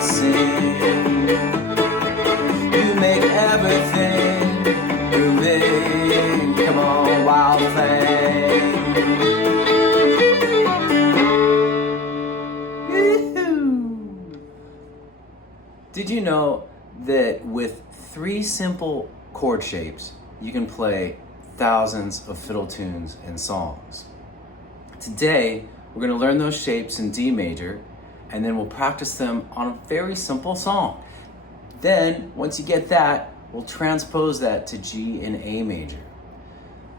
waltzing. You make everything grooving. Come on, wild thing. Woo-hoo. Did you know that with 3 simple chord shapes, you can play thousands of fiddle tunes and songs? Today, we're going to learn those shapes in D major, and then we'll practice them on a very simple song. Then, once you get that, we'll transpose that to G and A major.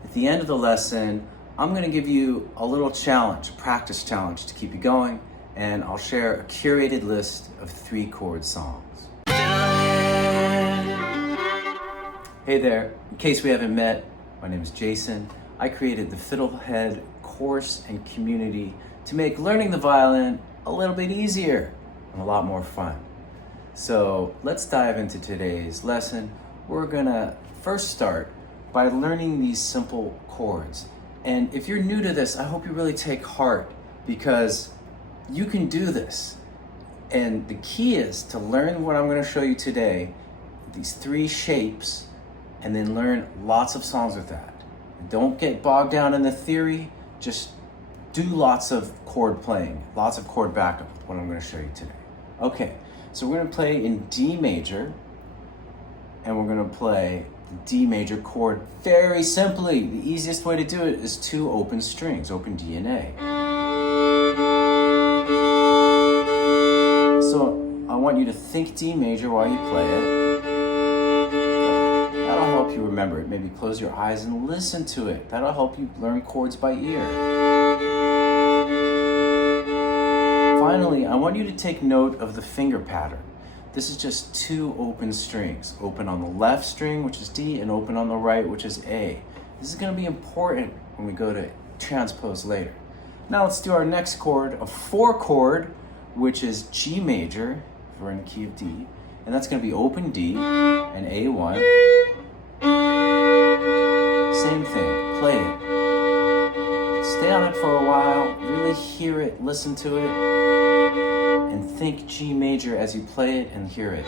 At the end of the lesson, I'm going to give you a little challenge, a practice challenge to keep you going, and I'll share a curated list of 3 chord songs. Hey there, in case we haven't met, my name is Jason. I created the Fiddlehead course and community to make learning the violin a little bit easier and a lot more fun. So let's dive into today's lesson. We're gonna first start by learning these simple chords. And if you're new to this, I hope you really take heart, because you can do this. And the key is to learn what I'm gonna show you today, these 3 shapes, and then learn lots of songs with that. Don't get bogged down in the theory, just do lots of chord playing, lots of chord backup with what I'm going to show you today. Okay, so we're going to play in D major, and we're going to play the D major chord very simply. The easiest way to do it is 2 open strings, open D and A. So I want you to think D major while you play it. That'll help you remember it. Maybe close your eyes and listen to it. That'll help you learn chords by ear. Finally, I want you to take note of the finger pattern. This is just 2 open strings. Open on the left string, which is D, and open on the right, which is A. This is going to be important when we go to transpose later. Now let's do our next chord, a 4 chord, which is G major, if we're in the key of D. And that's going to be open D and A1. Same thing, play it. Stay on it for a while, really hear it, listen to it, and think G major as you play it and hear it.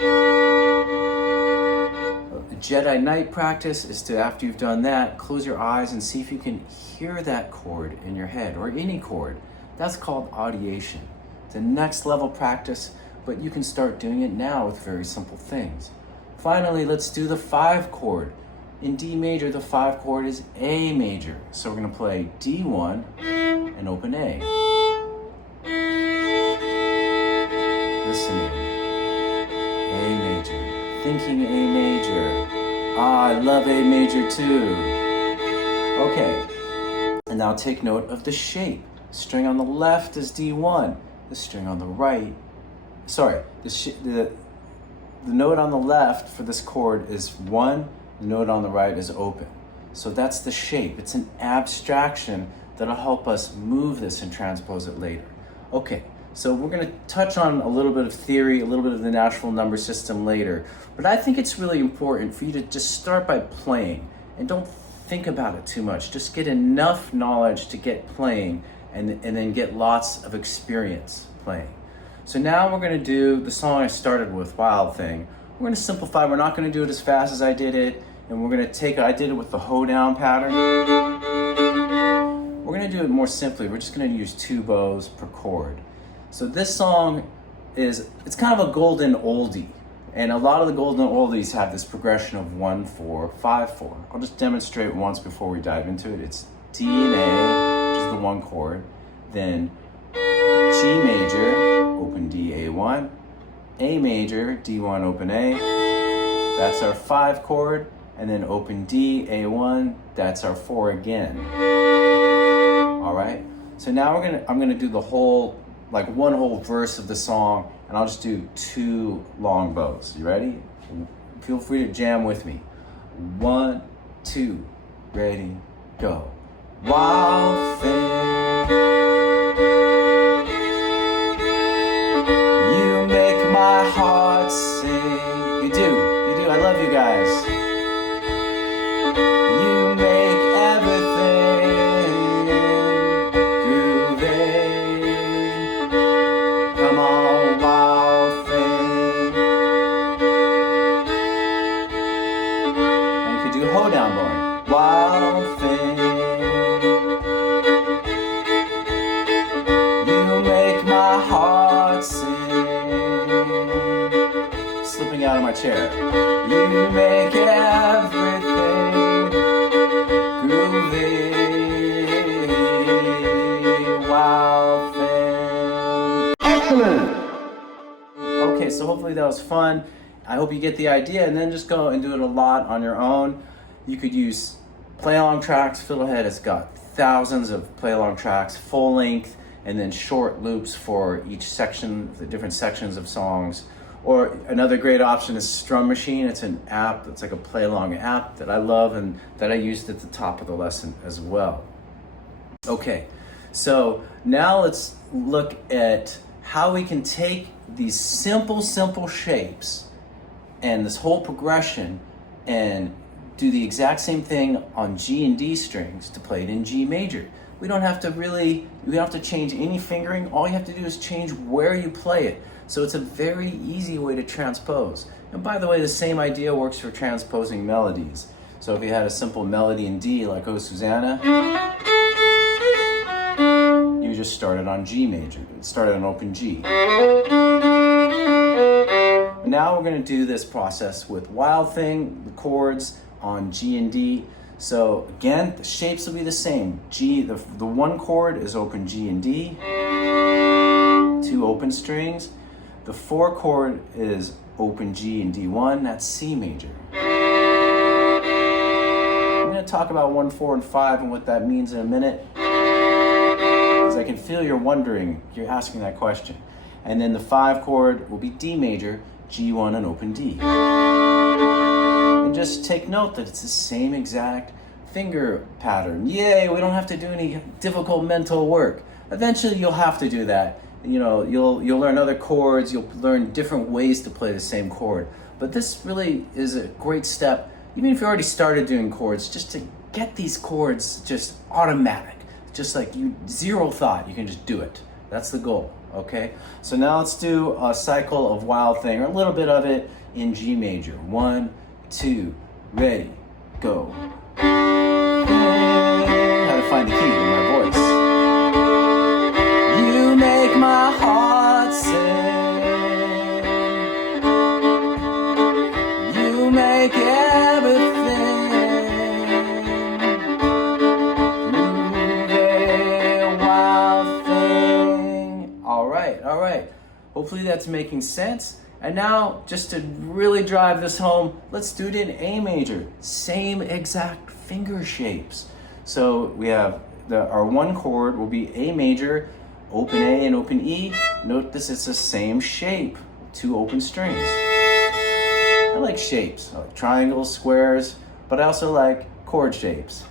A Jedi Knight practice is to, after you've done that, close your eyes and see if you can hear that chord in your head, or any chord. That's called audiation. It's a next level practice, but you can start doing it now with very simple things. Finally, let's do the 5 chord. In D major, the 5 chord is A major. So we're going to play D1 and open A. Listening. A major. Thinking A major. Ah, I love A major too. Okay. And now take note of the shape. The string on the left is D1. The string on the right, the note on the left for this chord is 1. The note on the right is open. So that's the shape. It's an abstraction that'll help us move this and transpose it later. Okay, so we're going to touch on a little bit of theory, a little bit of the Nashville number system later. But I think it's really important for you to just start by playing and don't think about it too much. Just get enough knowledge to get playing and then get lots of experience playing. So now we're going to do the song I started with, Wild Thing. We're going to simplify. We're not going to do it as fast as I did it. And we're going to take it, I did it with the hoedown pattern. We're going to do it more simply. We're just going to use 2 bows per chord. So this song it's kind of a golden oldie. And a lot of the golden oldies have this progression of 1-4-5-4. I'll just demonstrate once before we dive into it. It's D and A, which is the 1 chord. Then G major, open D, A1. A major, D1, open A. That's our 5 chord. And then open D, A1. That's our 4 again. All right. So now I'm gonna do the whole, like 1 whole verse of the song, and I'll just do 2 long bows. You ready? Feel free to jam with me. 1, 2, ready, go. Wild thing. My heart sing. You do. I love you guys. You make everything groovy. Come on, wild thing. there. You make everything groovy, wild thing. Excellent! Okay, so hopefully that was fun. I hope you get the idea, and then just go and do it a lot on your own. You could use play-along tracks. Fiddlehead has got thousands of play-along tracks, full length, and then short loops for each section, the different sections of songs. Or another great option is Strum Machine. It's an app, it's like a play-along app that I love and that I used at the top of the lesson as well. Okay, so now let's look at how we can take these simple shapes and this whole progression and do the exact same thing on G and D strings to play it in G major. We don't have to change any fingering. All you have to do is change where you play it. So it's a very easy way to transpose. And by the way, the same idea works for transposing melodies. So if you had a simple melody in D like Oh Susanna, you just started on G major. It started on open G. Now we're going to do this process with Wild Thing, the chords on G and D. So again, the shapes will be the same. G, the one chord is open G and D, 2 open strings. The 4 chord is open G and D1, that's C major. I'm going to talk about 1, 4, and 5 and what that means in a minute, because I can feel you're wondering, you're asking that question. And then the 5 chord will be D major, G1 and open D. And just take note that it's the same exact finger pattern. Yay, we don't have to do any difficult mental work. Eventually you'll have to do that. You know, you'll learn other chords, you'll learn different ways to play the same chord. But this really is a great step, even if you already started doing chords, just to get these chords just automatic. Just like zero thought, you can just do it. That's the goal, okay? So now let's do a cycle of Wild Thing, or a little bit of it in G major. 1, 2, ready, go. How to find the key in my voice. You make my heart sing. You make everything groovy, wild thing. All right. Hopefully that's making sense. And now, just to really drive this home, let's do it in A major. Same exact finger shapes. So we have our one chord will be A major, open A and open E. Note this, it's the same shape, 2 open strings. I like shapes, I like triangles, squares, but I also like chord shapes.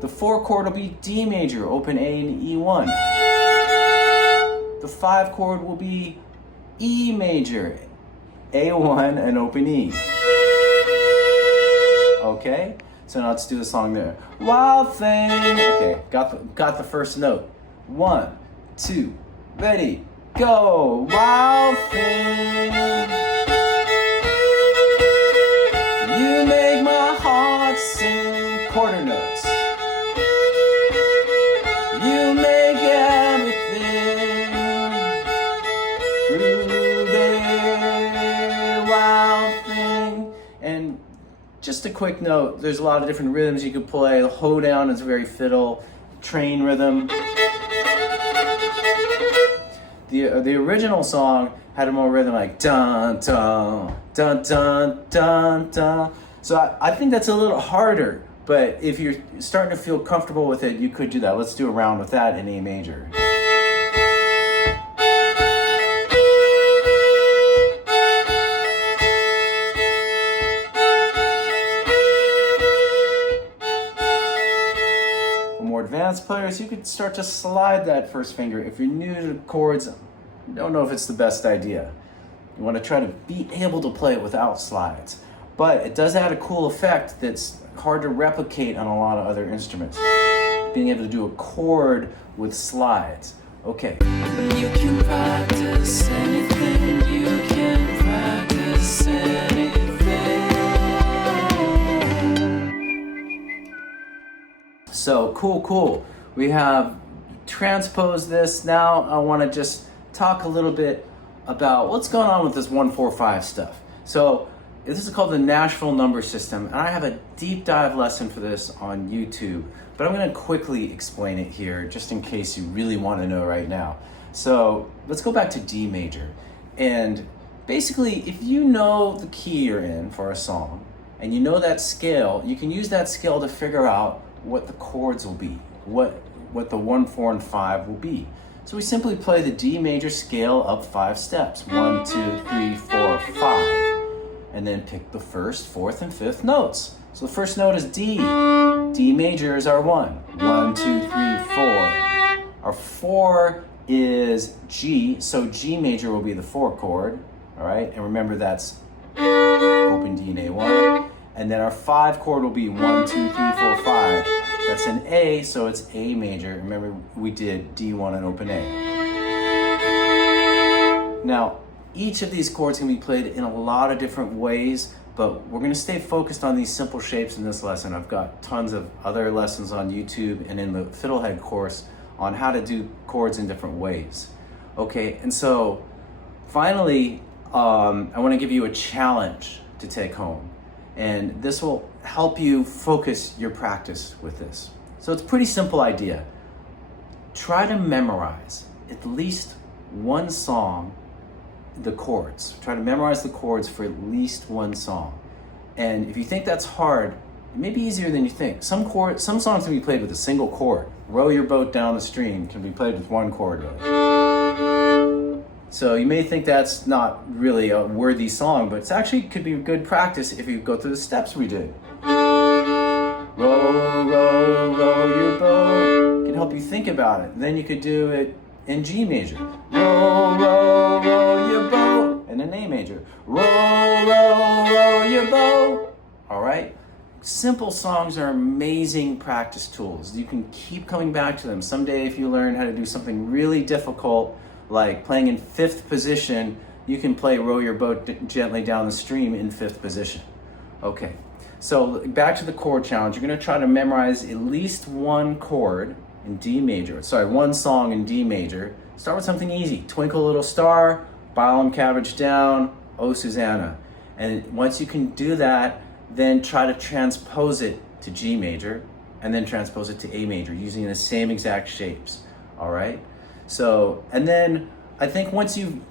The 4 chord will be D major, open A and E1. The 5 chord will be E major, A1 and open E. Okay, so now let's do the song there. Wild Thing. Okay, got the first note. 1, 2, ready, go. Wild Thing. You make my heart sing. Quarter notes. You make everything groovy, wild thing. And just a quick note, there's a lot of different rhythms you could play. The hoedown is very fiddle, train rhythm. The original song had a more rhythm like dun dun dun dun dun dun. So I think that's a little harder, but if you're starting to feel comfortable with it, you could do that. Let's do a round with that in A major. For more advanced players, you could start to slide that first finger. If you're new to chords, I don't know if it's the best idea. You want to try to be able to play it without slides. But it does add a cool effect that's hard to replicate on a lot of other instruments. Being able to do a chord with slides. Okay. You can practice anything, you can practice anything. So cool. We have transposed this. Now I want to just talk a little bit about what's going on with this 1-4-5 stuff. So this is called the Nashville number system, and I have a deep dive lesson for this on YouTube, but I'm going to quickly explain it here just in case you really want to know right now. So let's go back to D major. And basically, if you know the key you're in for a song, and you know that scale, you can use that scale to figure out what the chords will be, what the 1, 4, and 5 will be. So we simply play the D major scale up 5 steps. 1, 2, 3, 4, 5. And then pick the first, fourth, and fifth notes. So the first note is D. D major is our 1. 1, 2, 3, 4. Our 4 is G, so G major will be the 4 chord. All right, and remember that's open D and A1. And then our 5 chord will be 1, 2, 3, 4, 5. That's an A, so it's A major. Remember we did D1 and open A. Now, each of these chords can be played in a lot of different ways, but we're going to stay focused on these simple shapes in this lesson. I've got tons of other lessons on YouTube and in the Fiddlehead course on how to do chords in different ways. Okay, and so finally, I want to give you a challenge to take home, and this will help you focus your practice with this. So it's a pretty simple idea. Try to memorize at least one song, the chords. Try to memorize the chords for at least one song. And if you think that's hard, it may be easier than you think. Some songs can be played with a single chord. Row Your Boat Down the Stream can be played with one chord, really. So you may think that's not really a worthy song, but it actually could be good practice if you go through the steps we did. Row, row, row your boat. It can help you think about it. Then you could do it in G major. Row, row, row your boat. And in A major. Row, row, row your boat. All right? Simple songs are amazing practice tools. You can keep coming back to them. Someday if you learn how to do something really difficult, like playing in 5th position, you can play Row Your Boat Gently Down the Stream in 5th position. Okay, so back to the chord challenge. You're gonna try to memorize at least one chord in D major. Sorry, one song in D major. Start with something easy. Twinkle Little Star, Bottom Cabbage Down, Oh Susanna. And once you can do that, then try to transpose it to G major, and then transpose it to A major using the same exact shapes, all right? So, and then I think once you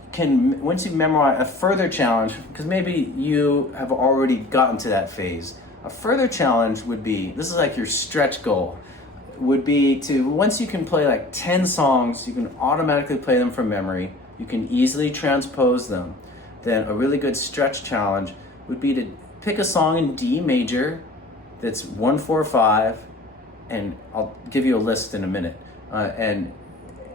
memorize, a further challenge, because maybe you have already gotten to that phase, a further challenge would be, this is like your stretch goal, would be to, once you can play like 10 songs, you can automatically play them from memory, you can easily transpose them, then a really good stretch challenge would be to pick a song in D major that's 1, 4, 5, and I'll give you a list in a minute. And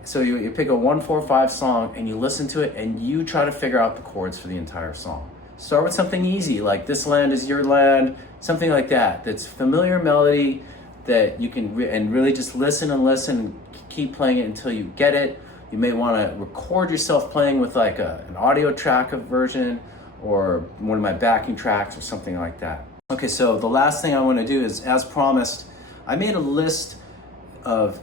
so you pick a 1, 4, 5 song and you listen to it and you try to figure out the chords for the entire song. Start with something easy like This Land Is Your Land, something like that, that's familiar melody that you can and really just listen and keep playing it until you get it. You may want to record yourself playing with like an audio track of version or one of my backing tracks or something like that. Okay, so the last thing I want to do is, as promised, I made a list of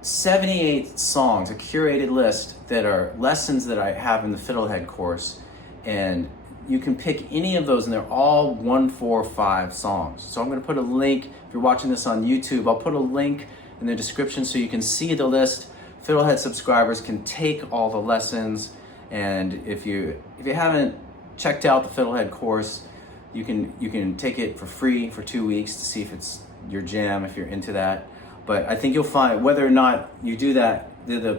78 songs, a curated list that are lessons that I have in the Fiddlehead course, and you can pick any of those and they're all 1, 4, 5 songs. So I'm going to put a link, if you're watching this on YouTube, I'll put a link in the description so you can see the list. Fiddlehead subscribers can take all the lessons, and if you haven't checked out the Fiddlehead course, you can take it for free for 2 weeks to see if it's your jam, if you're into that. But I think you'll find, whether or not you do that, the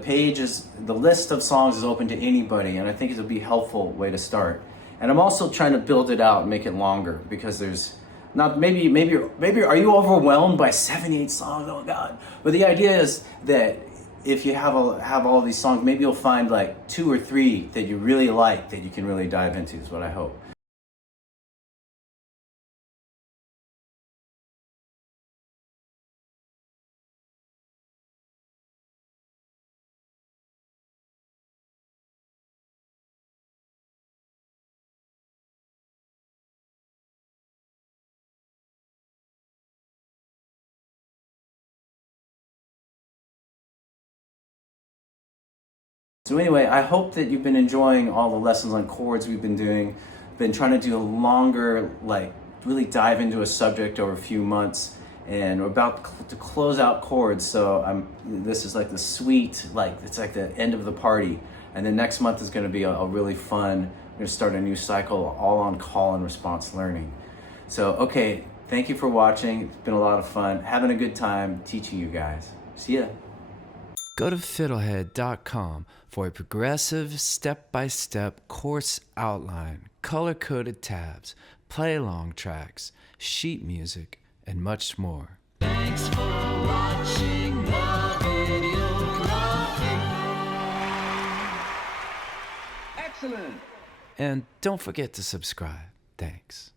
list of songs is open to anybody, and I think it'll be a helpful way to start. And I'm also trying to build it out and make it longer, because there's not, maybe are you overwhelmed by 78 songs? Oh God. But the idea is that if you have all these songs, maybe you'll find like 2 or 3 that you really like that you can really dive into, is what I hope. So anyway, I hope that you've been enjoying all the lessons on chords we've been doing. Been trying to do a longer, like really dive into a subject over a few months, and we're about to close out chords. So this is like the sweet, like it's like the end of the party. And then next month is going to be a really fun. We're going to start a new cycle, all on call and response learning. So okay, thank you for watching. It's been a lot of fun. Having a good time teaching you guys. See ya. Go to fiddlehead.com for a progressive, step-by-step course outline, color-coded tabs, play-along tracks, sheet music, and much more. Thanks for watching the video. Excellent! And don't forget to subscribe. Thanks.